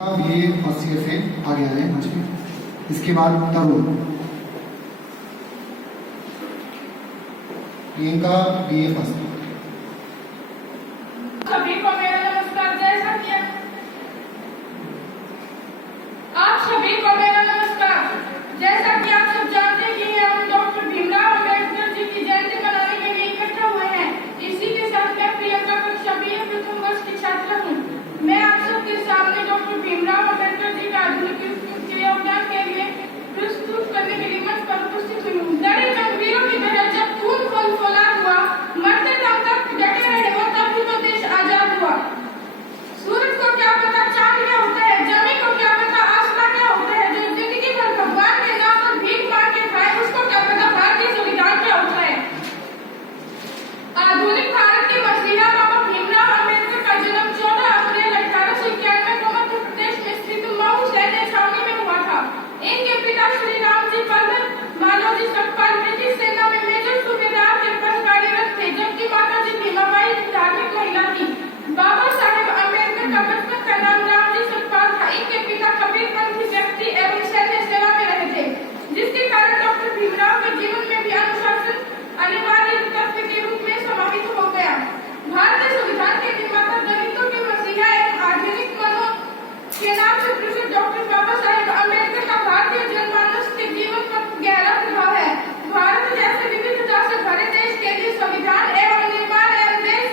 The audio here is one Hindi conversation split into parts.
ये फर्स्ट ईयर से आगे आए हैं मुझे। इसके बाद तरुण, प्रियंका बीए फर्स्ट। सभी को मेरा नमस्कार। जैसा कि आप सभी को मेरा नमस्कार। जैसा कि आप सब जानते हैं कि हम डॉक्टर भीमराव अंबेडकर जी की जयंती मनाने के लिए इकट्ठा हुए हैं। इसी के साथ मैं प्रियंका कक्षा बीए प्रथम वर्ष की छात्रा हूँ। मैं आप सबके सामने डॉक्टर भीमराव अंबेडकर जी का आधुनिक युग के योगदान के लिए प्रस्तुत करने के लिए मंच पर उपस्थित हुई हूँ। लड़े जंगवीरों की तरह जब खून खोल फौलाद हुआ, मरते दम तक डटे रहे और तभी तो देश आजाद हुआ। सूरज को क्या पता चांद क्या होता है, जमीन को क्या पता आसमान क्या होता है। जो जिंदगी भर भगवान के नाम पर भीख मांग के खाए, उसको क्या पता भारतीय संविधान क्या होता है। आधुनिक भारत के मसीहा बाबा भीमराव अंबेडकर का जन्म 14 अप्रैल 1891 को मध्य प्रदेश में स्थित मऊ सैन्य छावनी में हुआ था। इनके पिता श्री रामजी पल्लव मालोजी सकपाल ब्रिटिश सेना में मेजर सूबेदार के पद कार्यरत थे, जबकि माता जी भीमाबाई धार्मिक महिला थी। बाबा साहेब अंबेडकर का बचपन का नाम रामजी सकपाल था। इनके पिता कबीरपंथी व्यक्ति एवं सैन्य सेवा में रहे थे, जिसके कारण डॉक्टर भीमराव के जीवन में भी अनुशासन अनिवार्य तत्व के रूप में समाहित हो गया। भारतीय संविधान के निर्माता, दलितों के मसीहा एवं आधुनिक मनो के नाम से प्रसिद्ध डॉक्टर बाबा साहेब अंबेडकर का भारतीय जनमानस के जीवन पर गहरा प्रभाव है। भारत जैसे विविधता से भरे देश के लिए संविधान एवं निर्माण एवं देश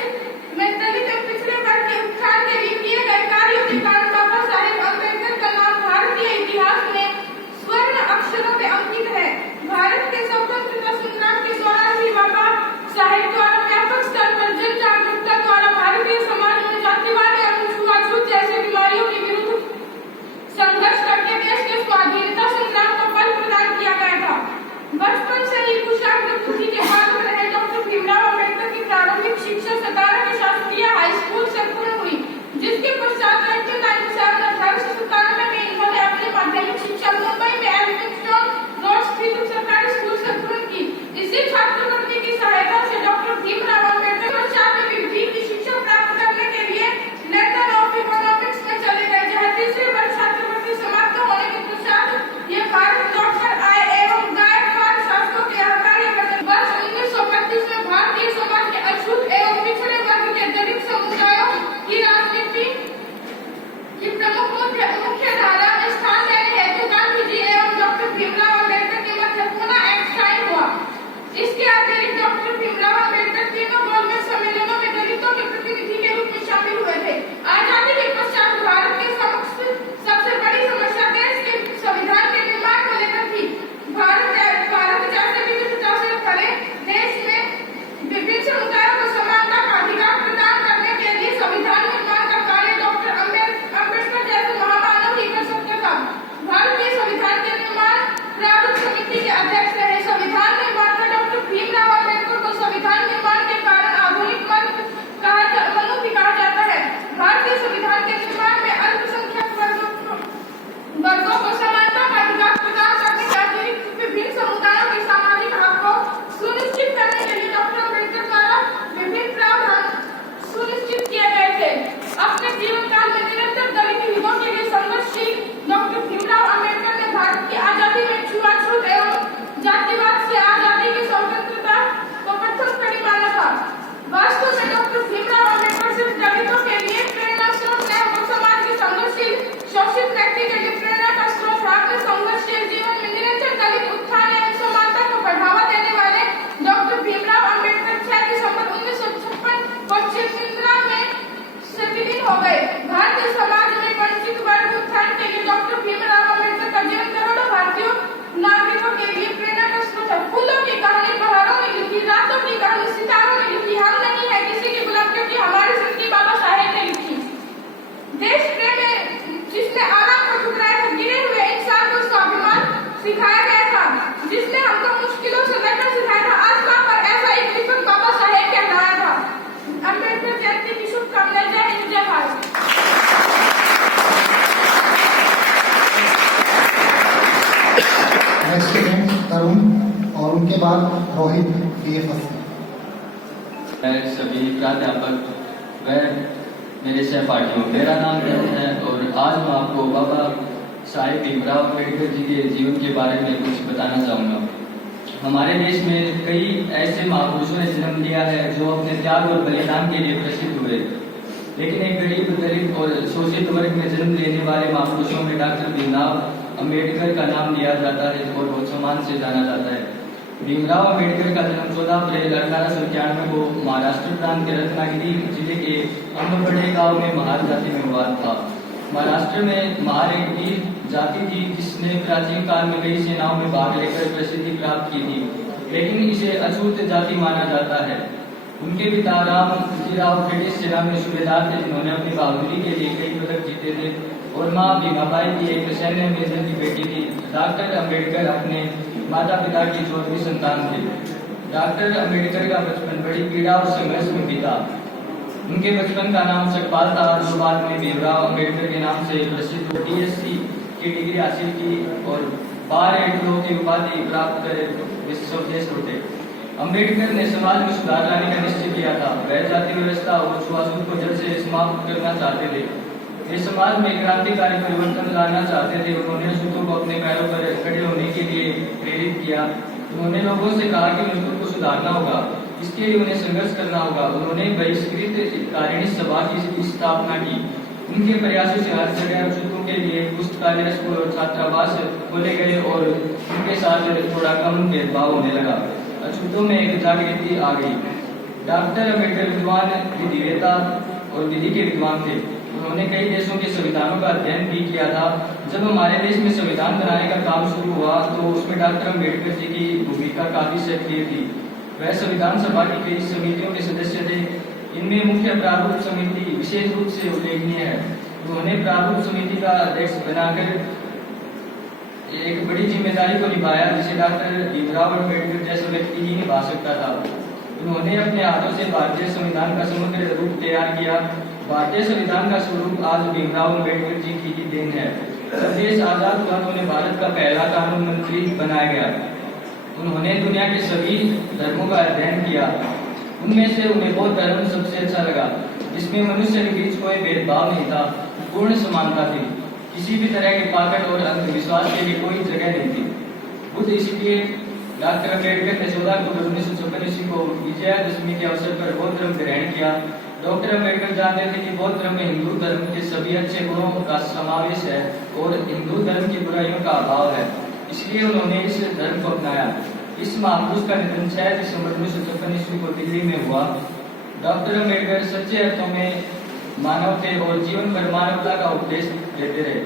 में दलित एवं पिछड़े वर्ग के उत्थान के लिए किए गए कार्यों के कारण बाबा साहेब अंबेडकर का नाम भारतीय इतिहास में स्वर्ण अक्षरों में अंकित है। भारत के स्वतंत्रता संग्राम के दौरान भी बाबा साहेब द्वारा व्यापक स्तर पर जन जागरूकता द्वारा भारतीय समाज में जातिवाद एवं छुआछूत जैसे बीमारियों के विरुद्ध संघर्ष करके देश के स्वाधीनता संग्राम को बल प्रदान किया गया था। बचपन से ही कुशाग्र बुद्धि के मार्ग में रहे डॉक्टर भीमराव अंबेडकर की प्रारंभिक शिक्षा 17 के शासकीय हाई स्कूल से पूर्ण हुई, जिसके पश्चात 1997 में इन्होंने अपनी माध्यमिक शिक्षा मुंबई में एल्फिंस्टन रोड स्थित सरकारी स्कूल से पूर्ण की। इसी छात्रवृत्ति की सहायता से डॉक्टर भीमराव अंबेडकर पश्चात में की शिक्षा प्राप्त करने के लिए लंदन ऑफ इकोनॉमिक्स में चले गए, जहाँ तीसरे वर्ष छात्रवृत्ति समाप्त होने के पश्चात ये भारत लौट कर आए एवं गायकवाड़ शासकों के कार्य करने। वर्ष 1935 में भारतीय समाज के अछूत एवं पिछड़े वर्ग के दलित समुदायों की राजनीति की प्रमुख मुख्य धारा में स्थान लेने हेतु गांधी जी एवं डॉक्टर भीमराव अंबेडकर के मध्य पूना एक्ट साइन हुआ। इसके अतिरिक्त डॉक्टर भीमराव अंबेडकर तीनों गोलमेज सम्मेलनों में दलितों के प्रतिनिधि के रूप में शामिल हुए थे। आजादी के पश्चात भारत के समक्ष सबसे बड़ी समस्या देश के संविधान के निर्माण को लेकर थी। भारत जैसे विविधता से भरे देश में विभिन्न समुदायों को समानता का अधिकार प्रदान करने के लिए संविधान निर्माण का कार्य डॉक्टर अम्बेडकर जैसे महामानव ही कर सकता था। भारतीय संविधान के निर्माण प्रारूप समिति के अध्यक्ष रहे। संविधान निर्माता डॉक्टर भीमराव अंबेडकर को संविधान निर्माण के कारण आधुनिक मनु भी कहा जाता है। भारतीय संविधान के निर्माण में अल्पसंख्यक वर्गों को समानता का अधिकार प्रदान करने के अतिरिक्त विभिन्न समुदायों के सामाजिक हक को सुनिश्चित करने के लिए डॉक्टर अम्बेडकर द्वारा विभिन्न प्रावधान सुनिश्चित किए गए थे। अपने जीवन काल में निरंतर दलित हितों के लिए संघर्षशील डॉक्टर भीमराव अंबेडकर ने भारत की आजादी में छुआछूत एवं जातिवाद से आजादी की स्वतंत्रता को प्रथम कड़ी माना था। वास्तव में डॉक्टर भीमराव अंबेडकर सिर्फ दलितों के लिए प्रेरणा स्रोत है, वो समाज के संघर्षशील शोषित व्यक्ति के लिए प्रेरणा का स्रोत है। अपने संघर्षशील जीवन में निरंतर दलित उत्थान एवं समानता को बढ़ावा देने वाले डॉक्टर भीमराव अंबेडकर 6 दिसंबर 1956 को चिंद्रा में से विलीन हो गए। भारतीय समाज में वंचित वर्ग उत्थान के लिए डॉक्टर भीमराव अंबेडकर का जीवन करोड़ों भारतीय नागरिकों के लिए प्रेरणा का स्रोत है। फूलों की कहानी बहारों में लिखी, रातों की कहानी सितारों में लिखी, हम नहीं है किसी की गुलाम, क्योंकि हमारी जिंदगी बाबा साहेब ने लिखी। देश प्रेम में जिसने आराम को ठुकराया था, गिरे हुए इंसान को स्वाभिमान सिखाया गया था, जिसने हमको मुश्किलों से लड़ना सिखाया था। आसमां पर ऐसा एक लेखक बाबा साहेब कहलाया था। अम्बेडकर जयंती की शुभकामनाएं। जय हिंद, जय भारत। नेक्स्ट इवेंट तरुण और उनके बाद रोहित बीए फर्स्ट। सभी प्राध्यापक व मेरे सहपाठियों, मेरा नाम रतन है और आज मैं आपको बाबा साहेब भीमराव अम्बेडकर जी के जीवन के बारे में कुछ बताना चाहूँगा। हमारे देश में कई ऐसे महापुरुषों ने जन्म लिया है जो अपने त्याग और बलिदान के लिए प्रसिद्ध हुए, लेकिन एक गरीब, दलित और शोषित वर्ग में जन्म लेने वाले महापुरुषों में डॉक्टर भीमराव अम्बेडकर का नाम लिया जाता है और बहुत सम्मान से जाना जाता है। भीमराव अम्बेडकर का जन्म 14 अप्रैल 1891 को महाराष्ट्र प्रांत के रत्नागिरी जिले के अम्बपड़े गांव में महार जाति में हुआ था। महाराष्ट्र में महार एक वीर जाति थी जिसने प्राचीन काल में कई सेनाओं में भाग लेकर प्रसिद्धि प्राप्त की थी, लेकिन इसे अछूत जाति माना जाता है। उनके पिता रामजीराव ब्रिटिश सेना में सूबेदार थे जिन्होंने अपनी बहादुरी के लिए कई पदक जीते थे और माँ भीमाबाई की एक सैन्य मेजर की बेटी थी। डॉक्टर अम्बेडकर अपने माता पिता की 14वीं संतान थे। डॉक्टर अम्बेडकर का बचपन बड़ी पीड़ा और संघर्ष में बीता। उनके बचपन का नाम सकपाल था जो बाद में भीमराव अम्बेडकर के नाम से प्रसिद्ध हुए। DSc की डिग्री हासिल की और बार एडलो की उपाधि प्राप्त कर विश्वदेश लौटे। अम्बेडकर ने समाज में सुधार लाने का निश्चय किया था। वह जाति व्यवस्था और छुआछूत को जड़ से समाप्त करना चाहते थे। वे समाज में क्रांतिकारी परिवर्तन लाना चाहते थे। उन्होंने अछूतों को अपने पैरों पर खड़े होने के लिए प्रेरित किया। उन्होंने लोगों से कहा कि मजदूर को सुधारना होगा, इसके लिए उन्हें संघर्ष करना होगा। उन्होंने बहिष्कृत कारिणी सभा की स्थापना की। उनके प्रयासों से हर जगह अछूतों के लिए पुस्तकालय, स्कूल और छात्रावास खोले गए और उनके साथ थोड़ा कम भेदभाव होने लगा। अछूतों में एक जागृति आ गई। डॉक्टर अम्बेडकर विद्वान, विधिवेता और विधि के विद्वान थे। उन्होंने कई देशों के संविधानों का अध्ययन भी किया था। जब हमारे देश में संविधान बनाने का काम शुरू हुआ तो उसमें डॉक्टर अम्बेडकर जी की भूमिका काफी सक्रिय थी। वह संविधान सभा की कई समितियों के सदस्य थे। इनमें मुख्य प्रारूप समिति विशेष रूप से उल्लेखनीय है। उन्होंने प्रारूप समिति का अध्यक्ष बनाकर एक बड़ी जिम्मेदारी को निभाया जिसे डॉक्टर भीमराव अम्बेडकर जैसा व्यक्ति ही निभा सकता था। उन्होंने अपने हाथों से भारतीय संविधान का समग्र रूप तैयार किया। भारतीय संविधान का स्वरूप आज भीमराव अम्बेडकर जी की ही देन है। जब देश आजाद हुआ तो उन्हें भारत का पहला कानून मंत्री बनाया गया। उन्होंने दुनिया के सभी धर्मों का अध्ययन किया। उनमें से उन्हें बौद्ध धर्म सबसे अच्छा लगा, जिसमें मनुष्य के बीच कोई भेदभाव नहीं था, पूर्ण समानता थी, किसी भी तरह के पाखंड और अंधविश्वास के लिए कोई जगह नहीं थी। बुद्ध इसलिए डॉक्टर अम्बेडकर ने 14 अक्टूबर 1956 को विजयादशमी के अवसर पर बौद्ध धर्म ग्रहण किया। डॉक्टर अम्बेडकर जानते थे कि बौद्ध धर्म में हिंदू धर्म के सभी अच्छे गुणों का समावेश है और हिंदू धर्म की बुराइयों का अभाव है, इसलिए उन्होंने इस धर्म को अपनाया। इस महापुरुष का निधन 6 दिसंबर 1956 को दिल्ली में हुआ। डॉक्टर अम्बेडकर सच्चे अर्थों में मानव थे और जीवन भर मानवता का उपदेश देते रहे।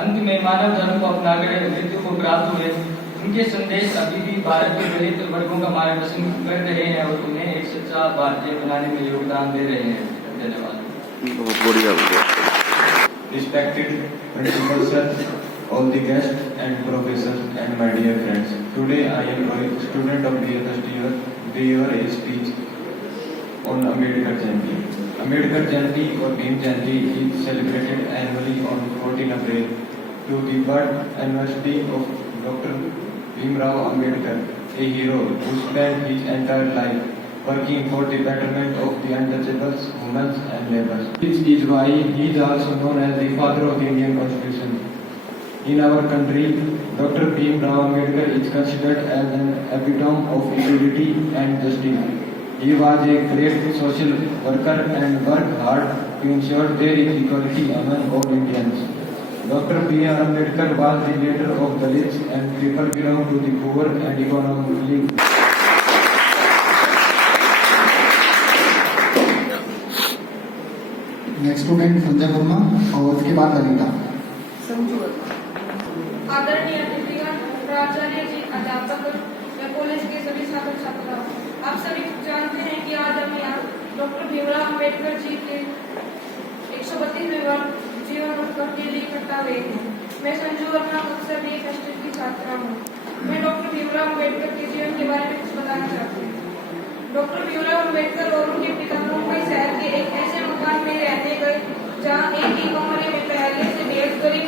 अंत में मानव धर्म को अपनाकर मृत्यु को प्राप्त हुए। उनके संदेश अभी भी भारत के दलित वर्गों का मार्गदर्शन कर रहे हैं और उन्हें एक सच्चा भारतीय बनाने में योगदान दे रहे हैं। धन्यवाद। बहुत बढ़िया। Respected principal sir, all the guests and professors and my dear friends. Today I am Rohit, student of DSS year, deliver a speech on Ambedkar Jayanti. Ambedkar Jayanti or Bhim Jayanti is celebrated annually on 14 April to the birth anniversary of Dr. Bhimrao Ambedkar, a hero who spent his entire life working for the betterment of the untouchables, women and laborers. This is why he is also known as the father of the Indian Constitution. In our country, Dr. Bhimrao Ambedkar is considered as an epitome of equality and justice. He was a great social worker and worked hard to ensure there is equality among all Indians. Dr. B.R. Ambedkar was the leader of Dalits and people belong to the poor and economically. Next student Sanjay Verma और उसके बाद ललिता। आदरणीय अतिथिगण, प्राचार्य जी, अध्यापक या कॉलेज के सभी छात्र छात्राओं, आप सभी जानते हैं कि आज हम यहाँ डॉक्टर भीमराव अम्बेडकर जी के 132वें जीवन उत्सव के लिए इकट्ठा हुए हैं। मैं संजू वर्मा कक्षा बी फर्स्ट की छात्रा हूँ। मैं डॉक्टर भीमराव अम्बेडकर के जीवन के बारे में कुछ बताना चाहती हूँ। डॉक्टर भीमराव अम्बेडकर और उनके पिता मुंबई शहर के एक ऐसे मकान में रहने गए जहाँ एक ही कमरे में पहले से 1.5 गरीब